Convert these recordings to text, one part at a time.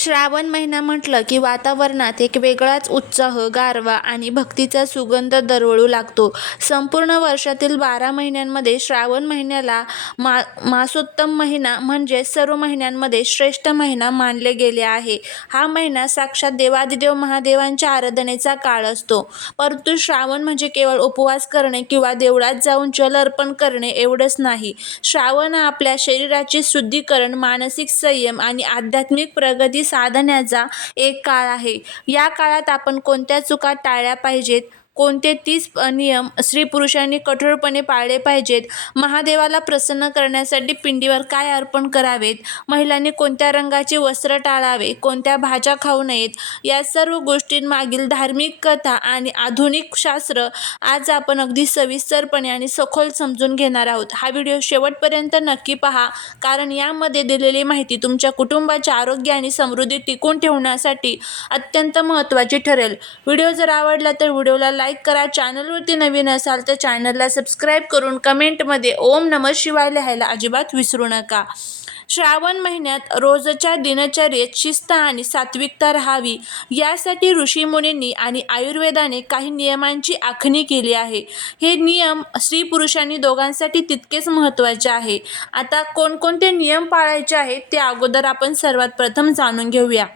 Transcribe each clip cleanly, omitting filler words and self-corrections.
श्रावण महिना म्हटलं की वातावरणात एक वेगळाच उत्साह, गारवा आणि भक्तीचा सुगंध दरवळू लागतो. संपूर्ण वर्षातील 12 महिन्यांमध्ये श्रावण महिन्याला मासोत्तम महिना म्हणजे सर्व महिन्यांमध्ये श्रेष्ठ महिना मानले गेले आहे. हा महिना साक्षात देवादिदेव महादेवांच्या आराधनेचा काळ असतो. परंतु श्रावण म्हणजे केवळ उपवास करणे किंवा देवळात जाऊन जल अर्पण करणे एवढंच नाही. श्रावण हा आपल्या शरीराचे शुद्धीकरण, मानसिक संयम आणि आध्यात्मिक प्रगती साधण्याचा एक काळ आहे. या काळात आपण कोणत्या चुका टाळल्या पाहिजेत, कोणते 30 नियम स्त्री-पुरुषांनी कठोरपणे पाळले पाहिजेत, महादेवाला प्रसन्न करण्यासाठी पिंडीवर काय अर्पण करावेत, महिलांनी कोणत्या रंगाचे वस्त्र टाळावे, कोणत्या भाज्या खाऊ नयेत, या सर्व गोष्टींमागील धार्मिक कथा आणि आधुनिक शास्त्र आज आपण अगदी सविस्तरपणे आणि सखोल समजून घेणार आहोत. हा व्हिडिओ शेवटपर्यंत नक्की पहा, कारण यामध्ये दिलेली माहिती तुमच्या कुटुंबाचे आरोग्य आणि समृद्धी टिकवून ठेवण्यासाठी अत्यंत महत्त्वाची ठरेल. व्हिडिओ जर आवडला तर व्हिडिओला लाईक करा. चॅनलवरती नवीन असाल तर चॅनलला सबस्क्राईब करून कमेंटमध्ये ओम नमः शिवाय लिहायला अजिबात विसरू नका. श्रावण महिन्यात रोजच्या दिनचर्येत शिस्त आणि सात्विकता राहावी, यासाठी ऋषीमुनींनी आणि आयुर्वेदाने काही नियमांची आखणी केली आहे. हे नियम स्त्री-पुरुषांनी दोघांसाठी तितकेच महत्त्वाचे आहे. आता कोणकोणते नियम पाळायचे आहेत ते अगोदर आपण सर्वात प्रथम जाणून घेऊया.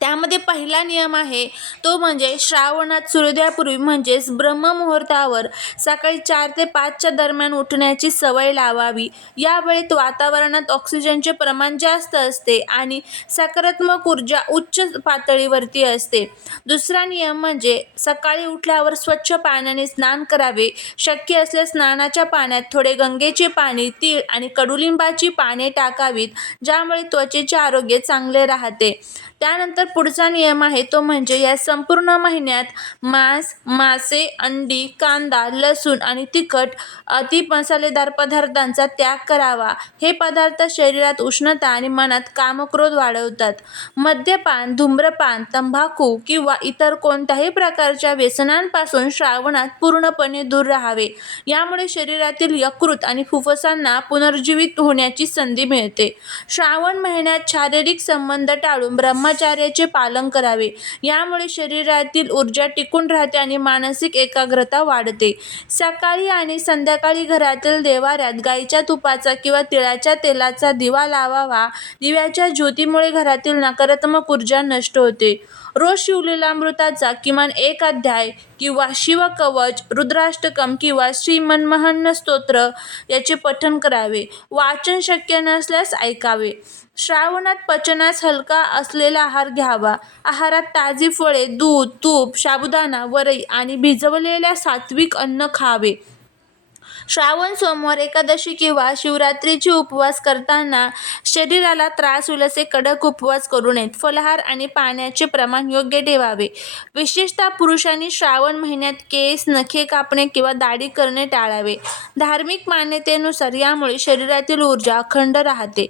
त्यामध्ये पहिला नियम आहे तो म्हणजे श्रावणात सूर्योदयापूर्वी म्हणजेच ब्रह्ममुहूर्तावर सकाळी 4 ते 5च्या दरम्यान उठण्याची सवय लावावी. या वेळेत वातावरणात ऑक्सिजनचे प्रमाण जास्त असते आणि सकारात्मक ऊर्जा उच्च पातळीवरती असते. दुसरा नियम म्हणजे सकाळी उठल्यावर स्वच्छ पाण्याने स्नान करावे. शक्य असल्यास स्नानाच्या पाण्यात थोडे गंगेचे पाणी, तीळ आणि कडुलिंबाची पाने टाकावीत, ज्यामुळे त्वचेचे आरोग्य चांगले राहते. त्यानंतर पुढचा नियम आहे तो म्हणजे या संपूर्ण महिन्यात मांस, मासे, अंडी, कांदा, लसूण आणि तिखट अति मसालेदार पदार्थांचा त्याग करावा. हे पदार्थ शरीरात उष्णता आणि मनात कामक्रोध वाढवतात. मद्यपान, धूम्रपान, तंबाखू किंवा इतर कोणत्याही प्रकारच्या व्यसनांपासून श्रावणात पूर्णपणे दूर राहावे. यामुळे शरीरातील यकृत आणि फुफ्फुसांना पुनर्जीवित होण्याची संधी मिळते. श्रावण महिन्यात शारीरिक संबंध टाळून ब्रह्मचर्याचे पालन करावे. यामुळे शरीरातील ऊर्जा टिकून राहते आणि मानसिक एकाग्रता वाढते. सकाळी आणि संध्याकाळी घरातील देव्हाऱ्यात गाईच्या तुपाचा किंवा तिळाच्या तेलाचा दिवा लावावा. दिव्याच्या ज्योतीमुळे घरातील नकारात्मक ऊर्जा नष्ट होते. रोज शिवलीलामृताचा किमान 1 अध्याय किंवा शिवकवच, रुद्राष्टकम किंवा श्री मनमोहन स्तोत्र याचे पठण करावे. वाचन शक्य नसल्यास ऐकावे. श्रावणात पचनास हलका असलेला आहार घ्यावा. आहारात ताजी फळे, दूध, तूप, साबुदाणा, वरई आणि भिजवलेल्या सात्विक अन्न खावे. श्रावण सोमवार, एकादशी किंवा शिवरात्रीचे उपवास करताना शरीराला त्रास होईल असे कडक उपवास करू नयेत. फलाहार आणि पाण्याचे प्रमाण योग्य ठेवावे. विशेषतः पुरुषांनी श्रावण महिन्यात केस, नखे कापणे किंवा दाढी करणे टाळावे. धार्मिक मान्यतेनुसार यामुळे शरीरातील ऊर्जा अखंड राहते.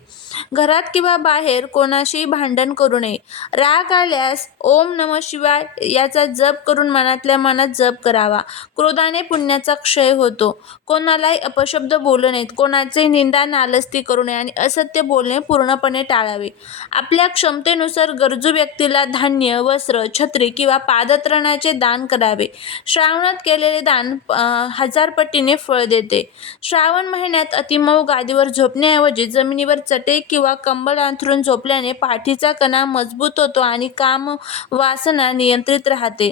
घरात किंवा बाहेर कोणाशीही भांडण करू नये. राग आल्यास ओम नमः शिवाय याचा जप करून मनातल्या मनात जप करावा. क्रोधाने पुण्याचा क्षय होतो. कोणालाही अपशब्द बोलू नयेत. कोणाचे निंदा, नालस्ती करू नये आणि असत्य बोलणे पूर्णपणे टाळावे. आपल्या क्षमतेनुसार गरजू व्यक्तीला धान्य, वस्त्र, छत्री किंवा पादत्राणाचे दान करावे. श्रावणात केलेले दान 1000 पटीने फळ देते. श्रावण महिन्यात अतिमऊ गादीवर झोपण्याऐवजी जमिनीवर चटई किंवा कंबळ अंथरून झोपल्याने पाठीचा कणा मजबूत होतो आणि कामवासना नियंत्रित राहते.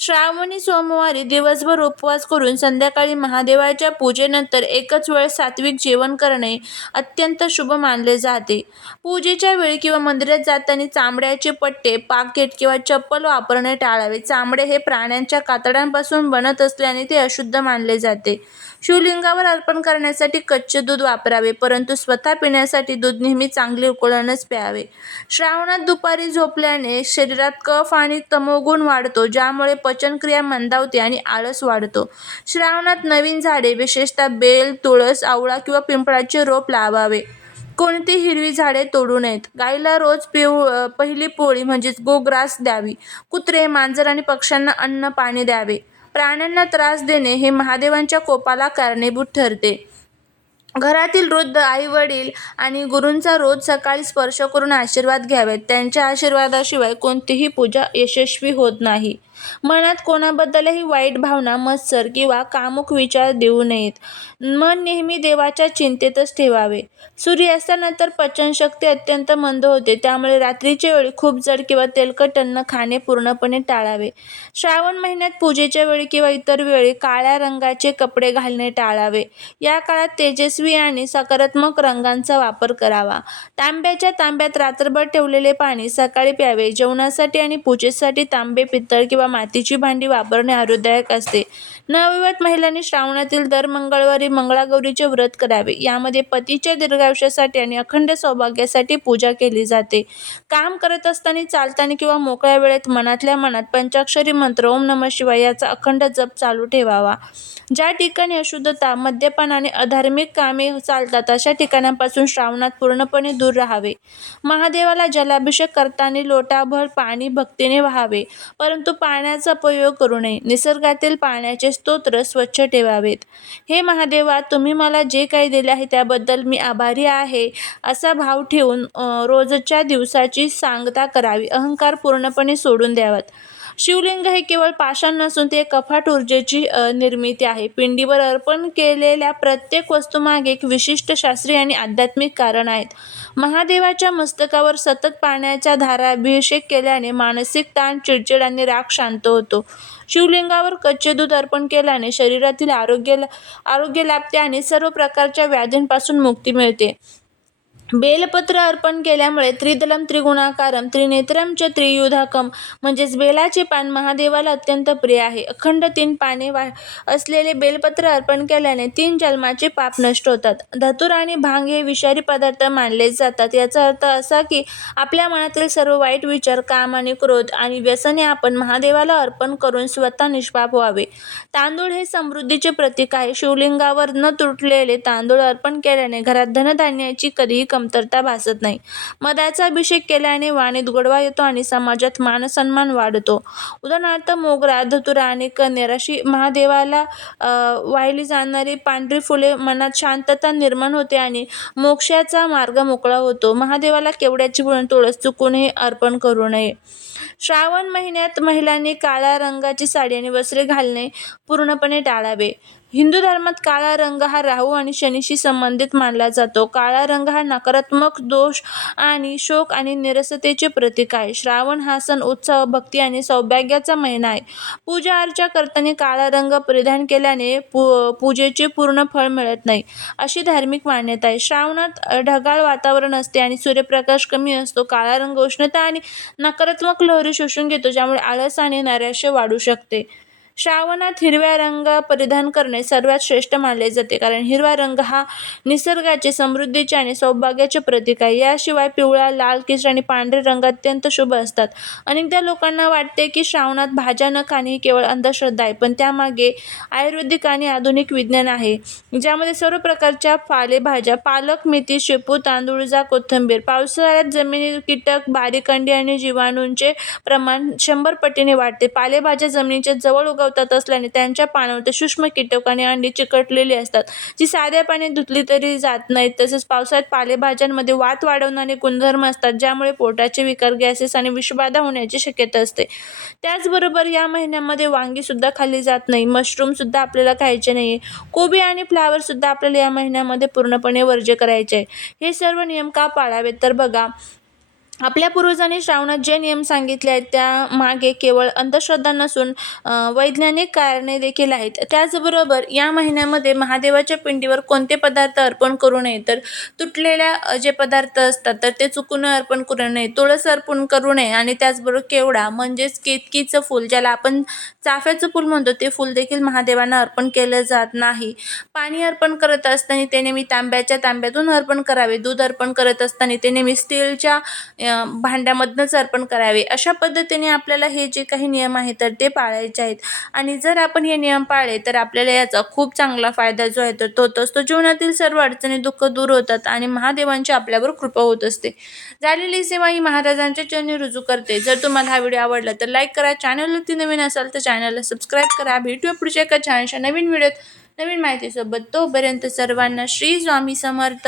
श्रावणी सोमवारी दिवसभर उपवास करून संध्याकाळी महादेवाच्या पूजेनंतर एकच वेळ सात्विक जेवण करणे अत्यंत शुभ मानले जाते. पूजेच्या वेळी किंवा मंदिरात जाताना चामड्याचे पट्टे, पाकीट किंवा चप्पल वापरणे टाळावे. चामडे हे प्राण्यांच्या कातड्यांपासून बनत असल्याने ते अशुद्ध मानले जाते. शिवलिंगावर अर्पण करण्यासाठी कच्चे दूध वापरावे, परंतु स्वतः पिण्यासाठी दूध नेहमी चांगले उकळूनच प्यावे. श्रावणात दुपारी झोपल्याने शरीरात कफ आणि तमोगुण वाढतो, ज्यामुळे पचनक्रिया मंदावते आणि आळस वाढतो. श्रावणात नवीन झाडे, विशेषतः बेल, तुळस, आवळा किंवा पिंपळाचे रोप लावावे. कोणती हिरवी झाडे तोडू नयेत. गाईला रोज पहिली पोळी म्हणजेच गोग्रास द्यावी. कुत्रे, मांजर आणि पक्ष्यांना अन्न, पाणी द्यावे. प्राण्यांना त्रास देणे हे महादेवांच्या कोपाला कारणीभूत ठरते. घरातील वृद्ध आई-वडील आणि गुरूंचा रोज सकाळी स्पर्श करून आशीर्वाद घ्यावेत. त्यांच्या आशीर्वादाशिवाय कोणतीही पूजा यशस्वी होत नाही. मनात कोणाबद्दलही वाईट भावना, मत्सर किंवा कामुक विचार देऊ नयेत. मन नेहमी देवाच्या चिंतेतच ठेवावे. सूर्यास्तानंतर पचनशक्ती अत्यंत मंद होते, त्यामुळे रात्रीच्या वेळी खूप जड किंवा तेलकट अन्न खाणे पूर्णपणे टाळावे. श्रावण महिन्यात पूजेच्या वेळी किंवा इतर वेळी काळ्या रंगाचे कपडे घालणे टाळावे. या काळात तेजस्वी आणि सकारात्मक रंगांचा वापर करावा. तांब्याच्या तांब्यात रात्रभर ठेवलेले पाणी सकाळी प्यावे. जेवणासाठी आणि पूजेसाठी तांबे, पितळ किंवा मातीची भांडी वापरणे आरोग्यदायक असते. नवविवाहित महिलांनी श्रावणातील दर मंगळवारी मंगळागौरीचे व्रत करावे. यामध्ये पतीच्या दीर्घायुष्यासाठी आणि अखंड सौभाग्यासाठी पूजा केली जाते. काम करत असताना, चालताना किंवा मोकळ्या वेळेत मनातल्या मनात पंचाक्षरी मंत्र ओम नमः शिवाय याचा अखंड जप चालू ठेवावा. ज्या ठिकाणी अशुद्धता, मद्यपान आणि अधार्मिक कामे चालतात अशा ठिकाणांपासून श्रावणात पूर्णपणे दूर राहावे. महादेवाला जलाभिषेक करताना लोटाभर पाणी भक्तीने वहावे, परंतु पाण्याचा अपव्यय करू नये. निसर्गातील पाण्याचे स्तोत्र स्वच्छ ठेवावेत. हे महादेवा, तुम्ही मला जे काही दिले आहे त्याबद्दल मी आभारी आहे असा भाव ठेवून रोजच्या दिवसाची सांगता करावी. अहंकार पूर्णपणे सोडून द्यावात. शिवलिंग हे केवळ पाषाण नसून ते एक अफाट ऊर्जेची निर्मिती आहे. पिंडीवर अर्पण केलेल्या प्रत्येक वस्तूमागे एक विशिष्ट शास्त्रीय आणि आध्यात्मिक कारण आहेत. महादेवाच्या मस्तकावर सतत पाण्याच्या धारा अभिषेक केल्याने मानसिक ताण, चिडचिड आणि राग शांत होतो. शिवलिंगावर कच्चे दूध अर्पण केल्याने शरीरातील आरोग्य लाभते आणि सर्व प्रकारच्या व्याधींपासून मुक्ती मिळते. बेलपत्र अर्पण केल्यामुळे त्रिदलम त्रिगुणाकारम त्रिनेत्रम च त्रियुधाकम म्हणजेच बेलाचे पान महादेवाला अत्यंत प्रिय आहे. अखंड 3 पाने असलेले बेलपत्र अर्पण केल्याने 3 जन्माचे पाप नष्ट होतात. धतूर आणि भांग हे विषारी पदार्थ मानले जातात. याचा अर्थ असा की आपल्या मनातील सर्व वाईट विचार, काम आणि क्रोध आणि व्यसने आपण महादेवाला अर्पण करून स्वतः निष्पाप व्हावे. तांदूळ हे समृद्धीचे प्रतीक आहे. शिवलिंगावर न तुटलेले तांदूळ अर्पण केल्याने घरात धनधान्याची कधीही कमतरता भासत नाही. मधाचा अभिषेक केल्याने वाणीत गोडवा येतो आणि समाजात मानसन्मान वाढतो. उदाहरणार्थ मोगरा, धतुरा आणि कण्हेर अशी महादेवाला वाहिली जाणारी पांढरी फुले मनात शांतता निर्माण होते आणि मोक्षाचा मार्ग मोकळा होतो. महादेवाला केवड्याची फुले, तुळस चुकूनही अर्पण करू नये. श्रावण महिन्यात महिलांनी काळ्या रंगाची साडी आणि वस्त्रे घालणे पूर्णपणे टाळावे. हिंदू धर्मात काळा रंग हा राहू आणि शनीशी संबंधित मानला जातो. काळा रंग हा नकारात्मक, दोष आणि शोक आणि निरसतेचे प्रतीक आहे. श्रावण हा सण उत्सव, भक्ती आणि सौभाग्याचा महिना आहे. पूजा अर्चा करताना काळा रंग परिधान केल्याने पूजेचे पूर्ण फळ मिळत नाही, अशी धार्मिक मान्यता आहे. श्रावणात ढगाळ वातावरण असते आणि सूर्यप्रकाश कमी असतो. काळा रंग उष्णता आणि नकारात्मक लहरी शोषून घेतो, ज्यामुळे आळस आणि नैराश्य वाढू शकते. श्रावणात हिरव्या रंग परिधान करणे सर्वात श्रेष्ठ मानले जाते, कारण हिरवा रंग हा निसर्गाचे, समृद्धीचे आणि सौभाग्याचे प्रतीक आहे. याशिवाय पिवळा, लाल, केशरी आणि पांढरे रंग अत्यंत शुभ असतात. अनेकदा लोकांना वाटते की श्रावणात भाज्या न खाणे ही केवळ अंधश्रद्धा आहे, पण त्यामागे आयुर्वेदिक आणि आधुनिक विज्ञान आहे, ज्यामध्ये सर्व प्रकारच्या पालेभाज्या, पालक, मेथी, शेपू, तांदूळ, जा, कोथिंबीर. पावसाळ्यात जमिनीत कीटक, बारीक अंडी आणि जीवाणूंचे प्रमाण 100 पटीने वाढते. पालेभाज्या जमिनीच्या जवळ उगवतात असल्याने त्यांच्या पानावर सूक्ष्म कीटक आणि अंडी चिकटलेली असतात, जी साध्या पाण्यात धुतली तरी जात नाहीत. तसेच पावसाळ्यात पालेभाज्यांमध्ये वात वाढवणारे गुणधर्म असतात, ज्यामुळे पोटाचे विकार, गॅसेस आणि विषबाधा होण्याची शक्यता असते. त्याचबरोबर या महिन्यामध्ये वांगी सुद्धा खाल्ली जात नाही. मशरूम सुद्धा आपल्याला खायचे नाही. कोबी आणि फ्लावर सुद्धा आपल्याला या महिन्यामध्ये पूर्णपणे वर्ज्य करायचे आहे. हे सर्व नियम का पाळावेत तर बघा, आपल्या पूर्वजांनी श्रावणात जे नियम सांगितले आहेत त्यामागे केवळ अंधश्रद्धा नसून वैज्ञानिक कारणे देखील आहेत. त्याचबरोबर या महिन्यामध्ये महादेवाच्या पिंडीवर कोणते पदार्थ अर्पण करू नये तर तुटलेल्या जे पदार्थ असतात तर ते चुकून अर्पण करू नये. तुळस अर्पण करू नये आणि त्याचबरोबर केवडा म्हणजेच केतकीचं फूल, ज्याला आपण चाफ्याचं फूल म्हणतो, ते फूल देखील महादेवांना अर्पण केलं जात नाही. पाणी अर्पण करत असताना ते नेहमी तांब्याच्या तांब्यातून अर्पण करावे. दूध अर्पण करत असताना ते नेहमी स्टीलच्या भांड्यामधनंच अर्पण करावे. अशा पद्धतीने आपल्याला हे जे काही नियम आहेत तर ते पाळायचे आहेत. आणि जर आपण हे नियम पाळले तर आपल्याला याचा खूप चांगला फायदा जो आहे तर तो होत असतो. जीवनातील सर्व अडचणी, दुःख दूर होतात आणि महादेवांची आपल्यावर कृपा होत असते. झालेली सेवा ही महाराजांच्या चरणी रुजू करते. जर तुम्हाला हा व्हिडिओ आवडला तर लाईक करा. चॅनलवरती नवीन असाल तर चॅनलला सबस्क्राईब करा. भेटूया पुढच्या एका छानशा नवीन व्हिडिओत. नवीन माहितीसोबत. तोपर्यंत सर्वांना श्री स्वामी समर्थ.